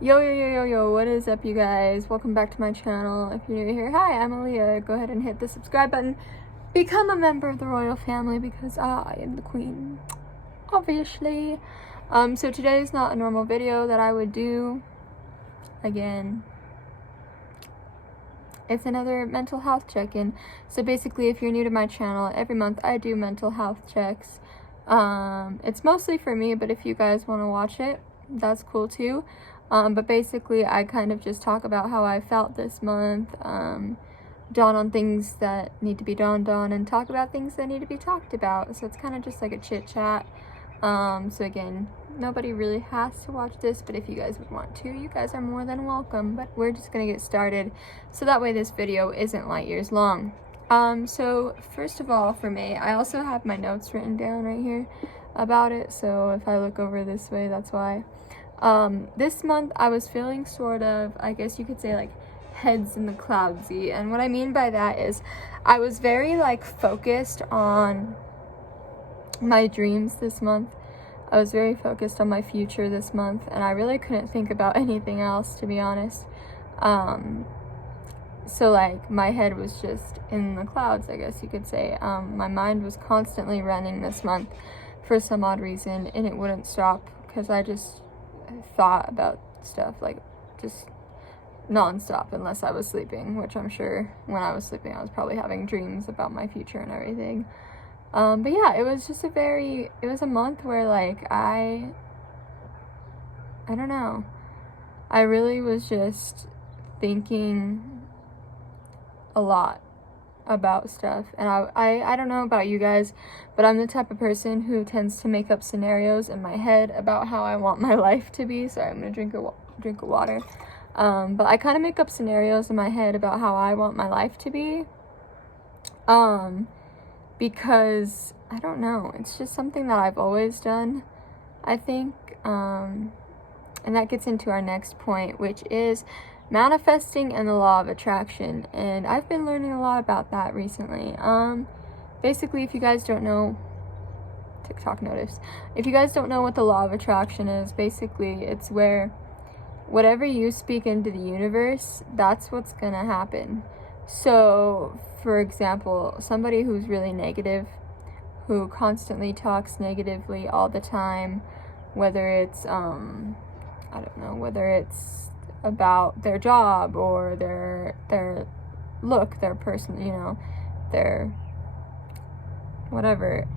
Yo, what is up, you guys? Welcome back to my channel. If you're new here, hi, I'm Aaliyah. Go ahead and hit the subscribe button. Become a member of the royal family because I am the queen, obviously. So today is not a normal video that I would do. Again, it's another mental health check-in. So basically, if you're new to my channel, every month I do mental health checks. It's mostly for me, but if you guys want to watch it, that's cool too. But basically, I kind of just talk about how I felt this month, dawn on things that need to be dawned on, and talk about things that need to be talked about. So it's kind of just like a chit chat. So again, nobody really has to watch this, but if you guys would want to, you guys are more than welcome. But we're just gonna get started, so that way this video isn't light years long. So first of all, for me, I also have my notes written down right here about it, so if I look over this way, that's why. This month I was feeling sort of, I guess you could say, like heads in the cloudsy, and what I mean by that is I was very like focused on my dreams this month. I was very focused on my future this month, and I really couldn't think about anything else, to be honest. So like my head was just in the clouds, I guess you could say. My mind was constantly running this month for some odd reason, and it wouldn't stop because I just thought about stuff like just non-stop unless I was sleeping, which I'm sure when I was sleeping I was probably having dreams about my future and everything. But yeah, it was just it was a month where like I don't know, I really was just thinking a lot about stuff, and I don't know about you guys, but I'm the type of person who tends to make up scenarios in my head about how I want my life to be. Sorry, I'm gonna drink a water. But I kind of make up scenarios in my head about how I want my life to be, because I don't know, it's just something that I've always done, I think. And that gets into our next point, which is manifesting and the law of attraction, and I've been learning a lot about that recently. Basically, if you guys don't know, TikTok notice, if you guys don't know what the law of attraction is, basically it's where whatever you speak into the universe, that's what's gonna happen. So for example, somebody who's really negative, who constantly talks negatively all the time, whether it's I don't know, whether it's about their job or their look, their person, you know, their whatever,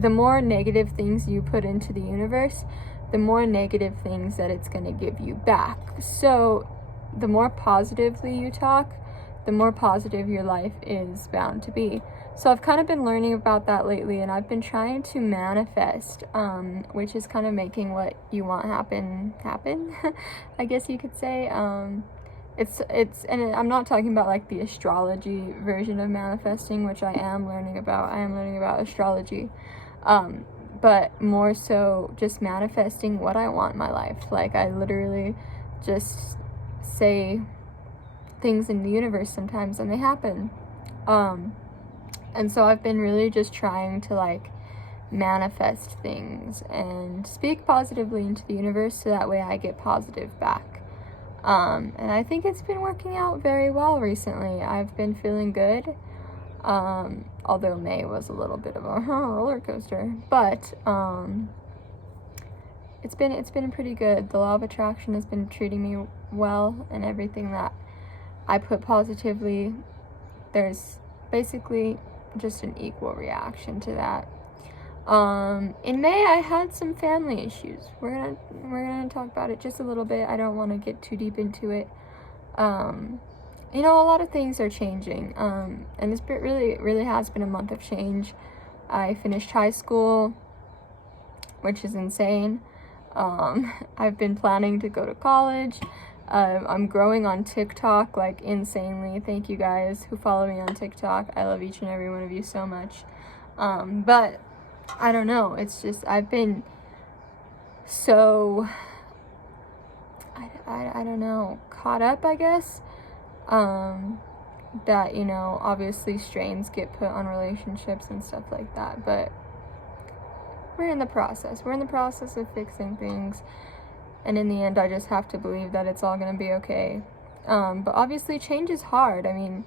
the more negative things you put into the universe, the more negative things that it's going to give you back. So the more positively you talk, the more positive your life is bound to be. So I've kind of been learning about that lately, and I've been trying to manifest, which is kind of making what you want happen, I guess you could say. It's and I'm not talking about like the astrology version of manifesting, which I am learning about. I am learning about astrology, but more so just manifesting what I want in my life. Like I literally just say things in the universe sometimes and they happen. And so I've been really just trying to like manifest things and speak positively into the universe, so that way I get positive back. And I think it's been working out very well recently. I've been feeling good. Although May was a little bit of a roller coaster, but it's been pretty good. The law of attraction has been treating me well, and everything that I put positively, there's basically just an equal reaction to that. In May I had some family issues. We're gonna talk about it just a little bit. I don't want to get too deep into it. You know, a lot of things are changing, and this really has been a month of change. I finished high school, which is insane. I've been planning to go to college. I'm growing on TikTok like insanely. Thank you guys who follow me on TikTok. I love each and every one of you so much. But I don't know, it's just I've been so I don't know, caught up, I guess, that, you know, obviously strains get put on relationships and stuff like that, but we're in the process of fixing things. And in the end, I just have to believe that it's all going to be okay. But obviously change is hard. I mean,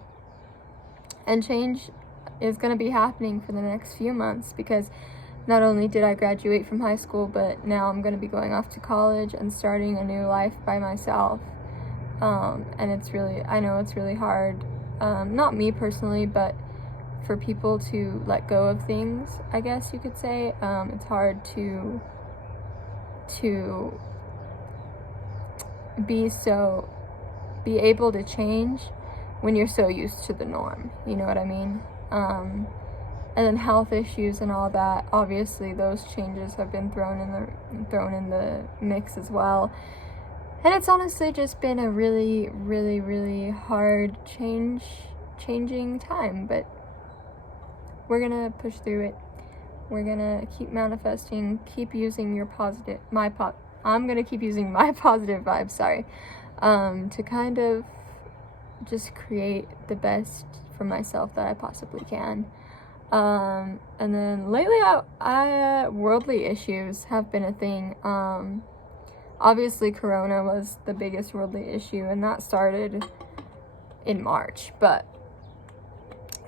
and change is going to be happening for the next few months, because not only did I graduate from high school, but now I'm going to be going off to college and starting a new life by myself. And it's really, I know it's really hard, not me personally, but for people to let go of things, I guess you could say. It's hard to be able to change when you're so used to the norm, you know what I mean? And then health issues and all that, obviously those changes have been thrown in the mix as well. And it's honestly just been a really, really, really hard changing time, but we're gonna push through it. We're gonna keep manifesting, keep using I'm gonna keep using my positive vibes, to kind of just create the best for myself that I possibly can. And then lately, worldly issues have been a thing. Obviously Corona was the biggest worldly issue, and that started in March, but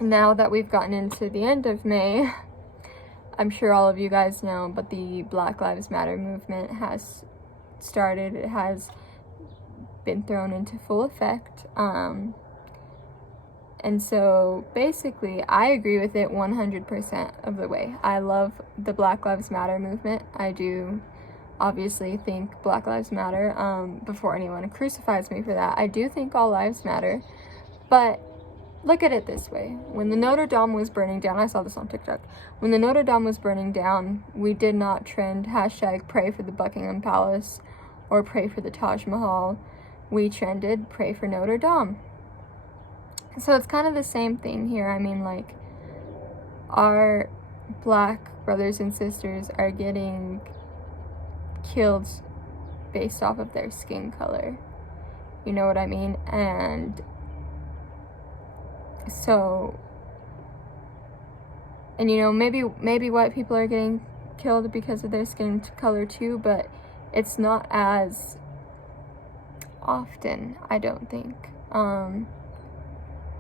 now that we've gotten into the end of May, I'm sure all of you guys know, but the Black Lives Matter movement has started. It has been thrown into full effect. And so basically I agree with it 100% of the way. I love the Black Lives Matter movement. I do obviously think Black Lives Matter. Before anyone crucifies me for that, I do think all lives matter. But look at it this way. When the Notre Dame was burning down, I saw this on TikTok. When the Notre Dame was burning down, we did not trend hashtag pray for the Buckingham Palace or pray for the Taj Mahal. We trended pray for Notre Dame. So it's kind of the same thing here. I mean, like, our black brothers and sisters are getting killed based off of their skin color. You know what I mean? And so, and you know, maybe white people are getting killed because of their skin color too, but it's not as often, I don't think.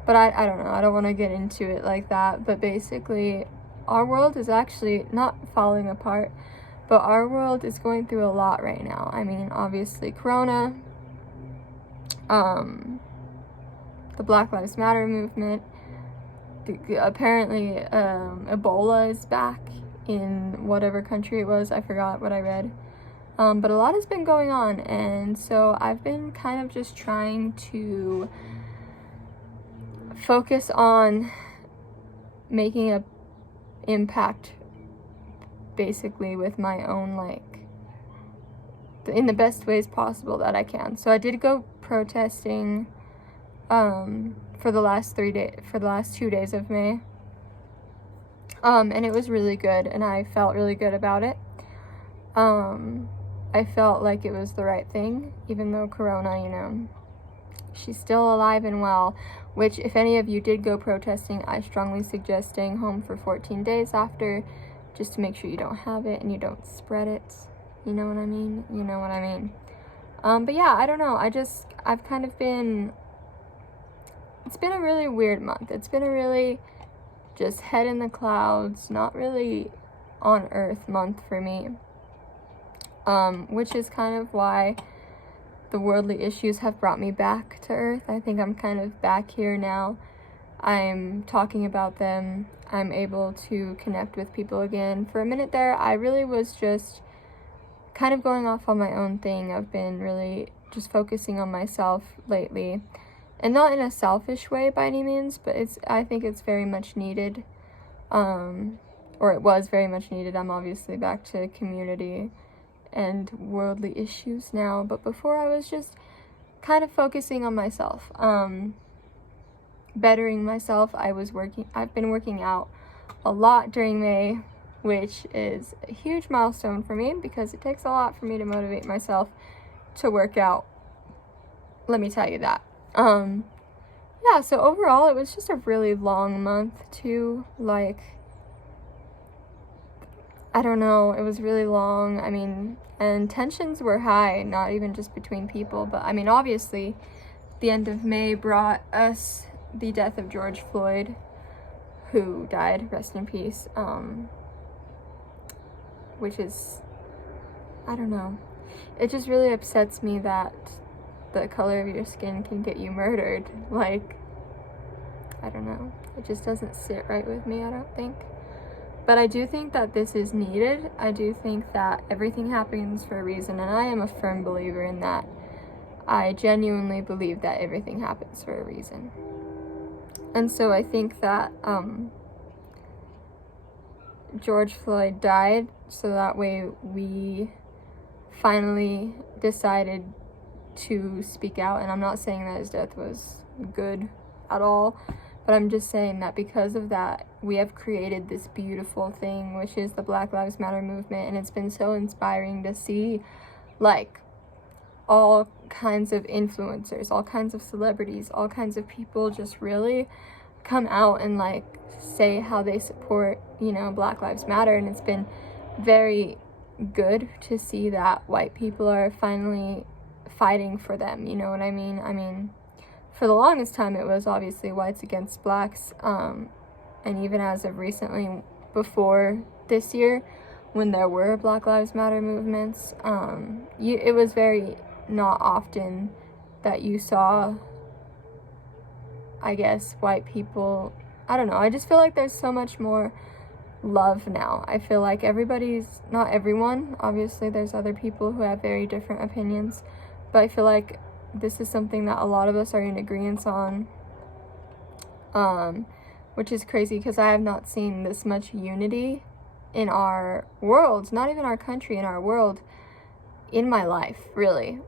But I don't know, I don't want to get into it like that, but basically our world is actually not falling apart, but our world is going through a lot right now. I mean, obviously Corona, the Black Lives Matter movement, apparently Ebola is back in whatever country it was, I forgot what I read. But a lot has been going on, and so I've been kind of just trying to focus on making a impact, basically, with my own, like, in the best ways possible that I can. So I did go protesting for the last 2 days of May, and it was really good, and I felt really good about it. I felt like it was the right thing, even though Corona, you know, she's still alive and well, which, if any of you did go protesting, I strongly suggest staying home for 14 days after, just to make sure you don't have it and you don't spread it. You know what I mean? You know what I mean. But yeah, I don't know. I've kind of been, it's been a really weird month. It's been a really just head in the clouds, not really on earth month for me. Which is kind of why the worldly issues have brought me back to earth. I think I'm kind of back here now. I'm talking about them. I'm able to connect with people again. For a minute there, I really was just kind of going off on my own thing. I've been really just focusing on myself lately. And not in a selfish way by any means, but I think it's very much needed. Or it was very much needed. I'm obviously back to community and worldly issues now, but before I was just kind of focusing on myself, bettering myself. I've been working out a lot during May, which is a huge milestone for me because it takes a lot for me to motivate myself to work out, let me tell you that. Yeah, so overall it was just a really long month too. Like, I don't know, it was really long. I mean, and tensions were high, not even just between people, but I mean, obviously, the end of May brought us the death of George Floyd, who died, rest in peace, which is, I don't know. It just really upsets me that the color of your skin can get you murdered. Like, I don't know. It just doesn't sit right with me, I don't think. But I do think that this is needed. I do think that everything happens for a reason, and I am a firm believer in that. I genuinely believe that everything happens for a reason. And so I think that George Floyd died so that way we finally decided to speak out. And I'm not saying that his death was good at all, but I'm just saying that because of that, we have created this beautiful thing, which is the Black Lives Matter movement. And it's been so inspiring to see, like, all kinds of influencers, all kinds of celebrities, all kinds of people just really come out and, like, say how they support, you know, Black Lives Matter. And it's been very good to see that white people are finally fighting for them, you know what I mean? I mean, for the longest time, it was obviously whites against blacks, and even as of recently, before this year, when there were Black Lives Matter movements, it was very not often that you saw, I guess, white people. I don't know, I just feel like there's so much more love now. I feel like everybody's, not everyone, obviously there's other people who have very different opinions, but I feel like this is something that a lot of us are in agreement on, which is crazy because I have not seen this much unity in our world, not even our country, in our world, in my life, really.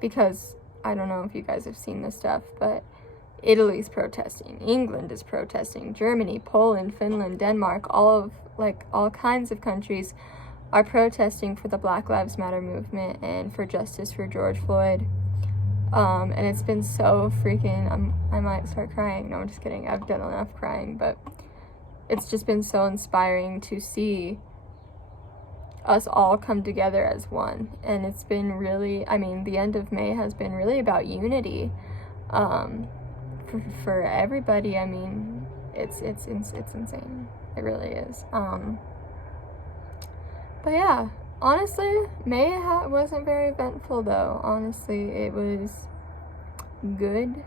Because I don't know if you guys have seen this stuff, but Italy's protesting, England is protesting, Germany, Poland, Finland, Denmark, all kinds of countries are protesting for the Black Lives Matter movement and for justice for George Floyd. And it's been so freaking, I might start crying. No, I'm just kidding. I've done enough crying, but it's just been so inspiring to see us all come together as one. And it's been really, I mean, the end of May has been really about unity. For everybody. I mean, it's insane. It really is. But yeah, honestly, May wasn't very eventful though. Honestly, it was good.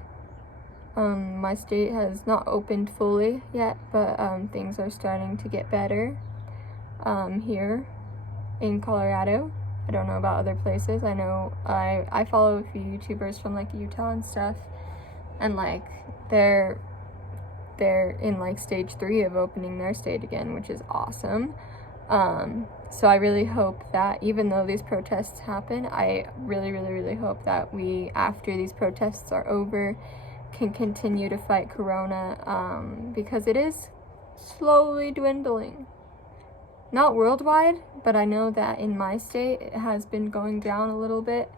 My state has not opened fully yet, but things are starting to get better here in Colorado. I don't know about other places. I know I follow a few YouTubers from like Utah and stuff, and like they're in like stage 3 of opening their state again, which is awesome. So I really hope that even though these protests happen, I really hope that we, after these protests are over, can continue to fight Corona, because it is slowly dwindling. Not worldwide, but I know that in my state it has been going down a little bit.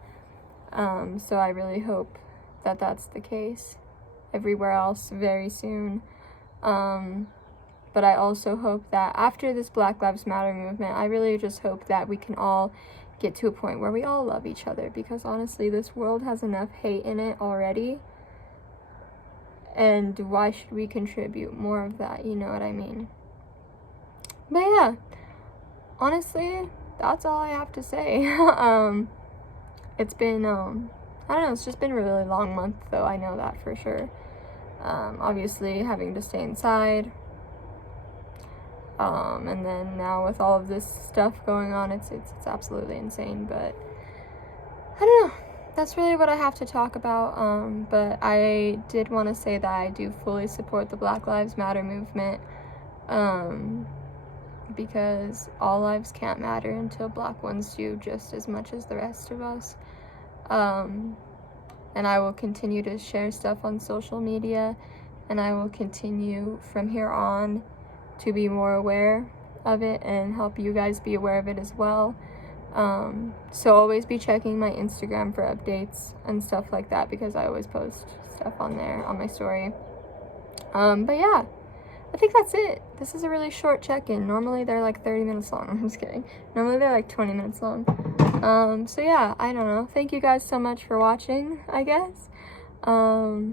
So I really hope that that's the case everywhere else very soon. But I also hope that after this Black Lives Matter movement, I really just hope that we can all get to a point where we all love each other, because honestly, this world has enough hate in it already. And why should we contribute more of that? You know what I mean? But yeah, honestly, that's all I have to say. It's been, I don't know, it's just been a really long month, though, I know that for sure. Obviously, having to stay inside. And then now with all of this stuff going on, it's absolutely insane, but I don't know. That's really what I have to talk about. But I did want to say that I do fully support the Black Lives Matter movement, because all lives can't matter until Black ones do just as much as the rest of us. And I will continue to share stuff on social media, and I will continue from here on to be more aware of it and help you guys be aware of it as well. So always be checking my Instagram for updates and stuff like that, because I always post stuff on there on my story. But yeah, I think that's it. This is a really short check-in. Normally they're like 30 minutes long. I'm just kidding. Normally they're like 20 minutes long. So yeah, I don't know. Thank you guys so much for watching, I guess. Yeah,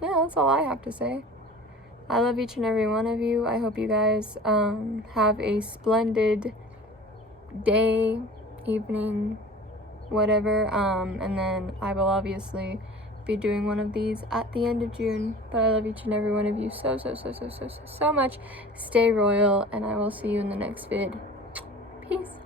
that's all I have to say. I love each and every one of you. I hope you guys have a splendid day, evening, whatever. And then I will obviously be doing one of these at the end of June. But I love each and every one of you so much. Stay royal, and I will see you in the next vid. Peace.